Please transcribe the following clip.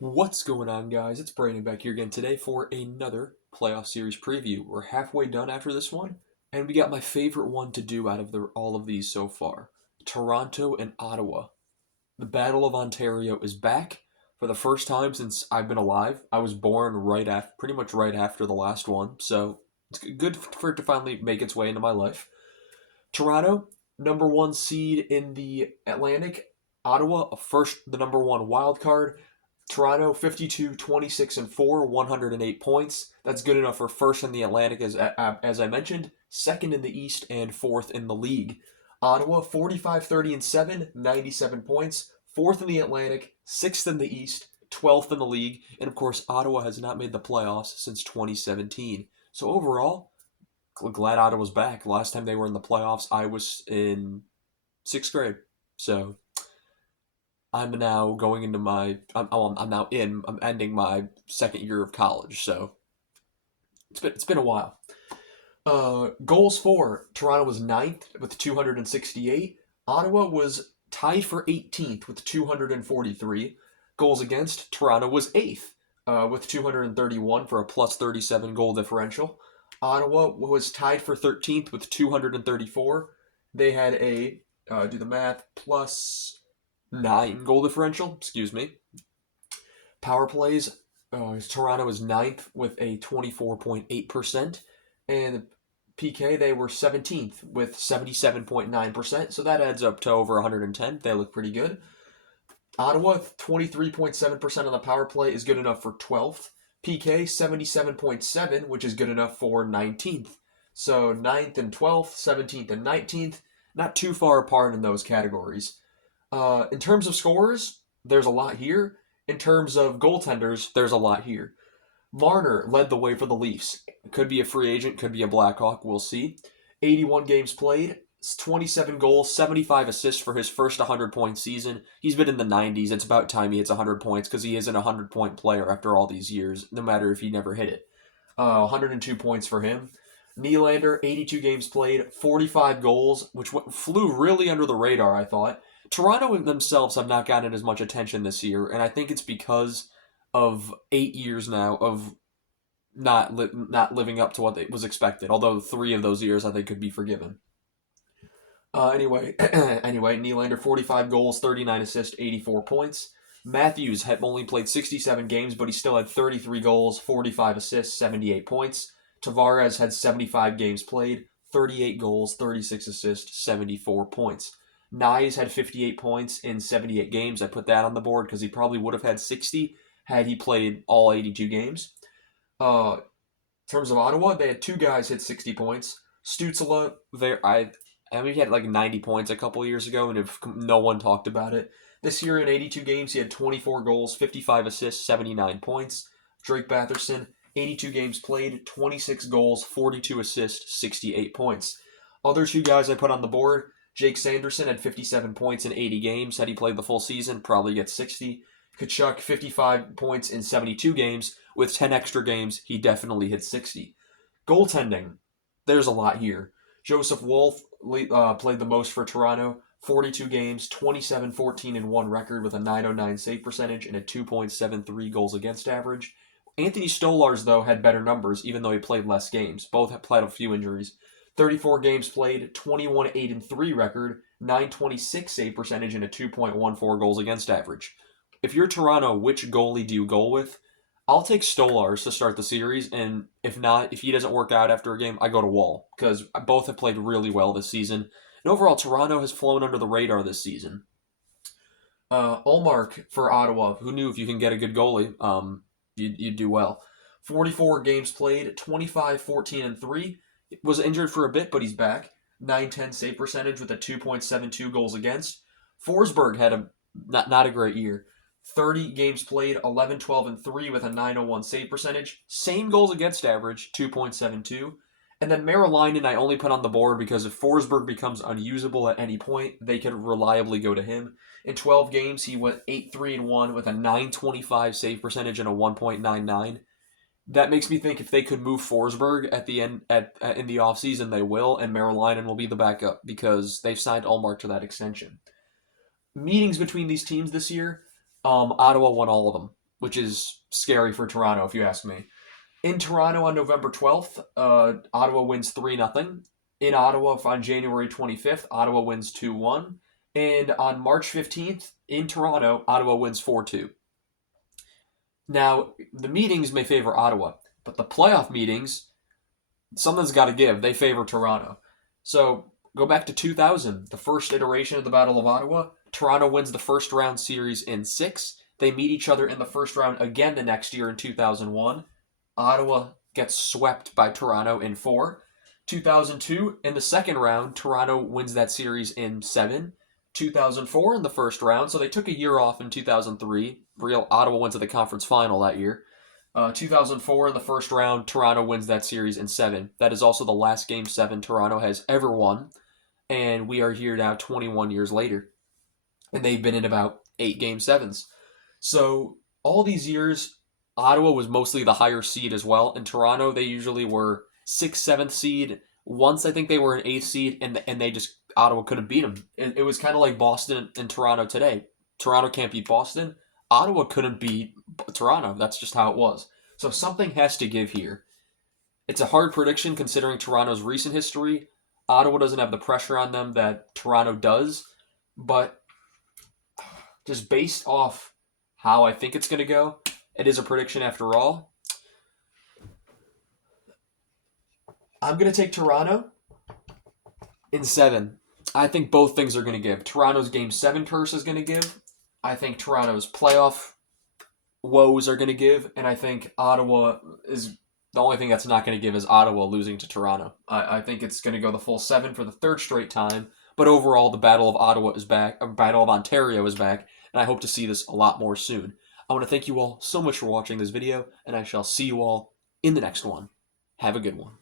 What's going on, guys? It's Brandon back here again today for another playoff series preview. We're halfway done after this one, and we got my favorite one to do out of all of these so far. Toronto and Ottawa. The Battle of Ontario is back for the first time since I've been alive. I was born pretty much right after the last one, so it's good for it to finally make its way into my life. Toronto, number one seed in the Atlantic. Ottawa, the number one wild card. Toronto 52, 26 and 4, 108 points. That's good enough for first in the Atlantic as I mentioned, second in the East and fourth in the league. Ottawa 45, 30 and 7, 97 points, fourth in the Atlantic, sixth in the East, 12th in the league, and of course Ottawa has not made the playoffs since 2017. So overall, glad Ottawa's back. Last time they were in the playoffs, I was in 6th grade. So I'm now going into I'm ending my second year of college, so it's been a while. Goals for Toronto was ninth with 268. Ottawa was tied for 18th with 243. Goals against Toronto was eighth with 231 for a plus 37 goal differential. Ottawa was tied for 13th with 234. They had a do the math plus 9 goal differential. Excuse me. Power plays. Toronto is ninth with a 24.8%. And PK, they were 17th with 77.9%. So that adds up to over 110. They look pretty good. Ottawa, 23.7% on the power play is good enough for 12th. PK, 77.7, which is good enough for 19th. So 9th and 12th, 17th and 19th. Not too far apart in those categories. In terms of scorers, there's a lot here. In terms of goaltenders, there's a lot here. Marner led the way for the Leafs. Could be a free agent, could be a Blackhawk, we'll see. 81 games played, 27 goals, 75 assists for his first 100-point season. He's been in the 90s. It's about time he hits 100 points because he isn't a 100-point player after all these years, no matter if he never hit it. 102 points for him. Nylander, 82 games played, 45 goals, which flew really under the radar, I thought. Toronto themselves have not gotten as much attention this year, and I think it's because of 8 years now of not living up to what was expected. Although 3 of those years I think could be forgiven. Anyway, Nylander 45 goals, 39 assists, 84 points. Matthews had only played 67 games, but he still had 33 goals, 45 assists, 78 points. Tavares had 75 games played, 38 goals, 36 assists, 74 points. Nyes had 58 points in 78 games. I put that on the board because he probably would have had 60 had he played all 82 games. In terms of Ottawa, they had 2 guys hit 60 points. Stützle, he had like 90 points a couple years ago, and if no one talked about it. This year in 82 games, he had 24 goals, 55 assists, 79 points. Drake Batherson, 82 games played, 26 goals, 42 assists, 68 points. Other 2 guys I put on the board, Jake Sanderson had 57 points in 80 games. Had he played the full season, probably gets 60. Kachuk, 55 points in 72 games. With 10 extra games, he definitely hit 60. Goaltending, there's a lot here. Joseph Wolf played the most for Toronto. 42 games, 27, 14, and 1 record with a .909 save percentage and a 2.73 goals against average. Anthony Stolarz, though, had better numbers, even though he played less games. Both have played a few injuries. 34 games played, 21, 8, and 3 record, .926 save percentage, and a 2.14 goals against average. If you're Toronto, which goalie do you go with? I'll take Stolarz to start the series, and if he doesn't work out after a game, I go to Wall, because both have played really well this season. And overall, Toronto has flown under the radar this season. Ullmark for Ottawa. Who knew if you can get a good goalie, you'd do well. 44 games played, 25, 14, and 3. Was injured for a bit, but he's back. .910 save percentage with a 2.72 goals against. Forsberg had not a great year. 30 games played, 11, 12, and 3 with a .901 save percentage. Same goals against average, 2.72. And then Marylainen I only put on the board because if Forsberg becomes unusable at any point, they could reliably go to him. In 12 games, he went 8-3-1 with a .925 save percentage and a 1.99. That makes me think if they could move Forsberg at the end in the offseason, they will, and Marylainen will be the backup because they've signed Ullmark to that extension. Meetings between these teams this year, Ottawa won all of them. which is scary for Toronto, if you ask me. In Toronto on November 12th, Ottawa wins 3-0. In Ottawa on January 25th, Ottawa wins 2-1. And on March 15th, in Toronto, Ottawa wins 4-2. Now, the meetings may favor Ottawa, but the playoff meetings, something's got to give. They favor Toronto. So go back to 2000, the first iteration of the Battle of Ottawa. Toronto wins the first round series in 6. They meet each other in the first round again the next year in 2001. Ottawa gets swept by Toronto in 4. 2002, in the second round, Toronto wins that series in 7. 2004 in the first round, so they took a year off in 2003. Ottawa went to the conference final that year. 2004 in the first round, Toronto wins that series in 7. That is also the last Game 7 Toronto has ever won, and we are here now 21 years later. And they've been in about 8 Game 7s. So all these years, Ottawa was mostly the higher seed as well. In Toronto, they usually were 6th, 7th seed. Once I think they were an 8th seed, and they just, Ottawa couldn't beat them. It was kind of like Boston and Toronto today. Toronto can't beat Boston. Ottawa couldn't beat Toronto. That's just how it was. So something has to give here. It's a hard prediction considering Toronto's recent history. Ottawa doesn't have the pressure on them that Toronto does. But just based off how I think it's going to go, it is a prediction after all. I'm going to take Toronto in 7. I think both things are going to give. Toronto's Game 7 curse is going to give. I think Toronto's playoff woes are going to give. And I think Ottawa is the only thing that's not going to give is Ottawa losing to Toronto. I think it's going to go the full 7 for the 3rd straight time. But overall, the Battle of Ottawa is back. Battle of Ontario is back. And I hope to see this a lot more soon. I want to thank you all so much for watching this video. And I shall see you all in the next one. Have a good one.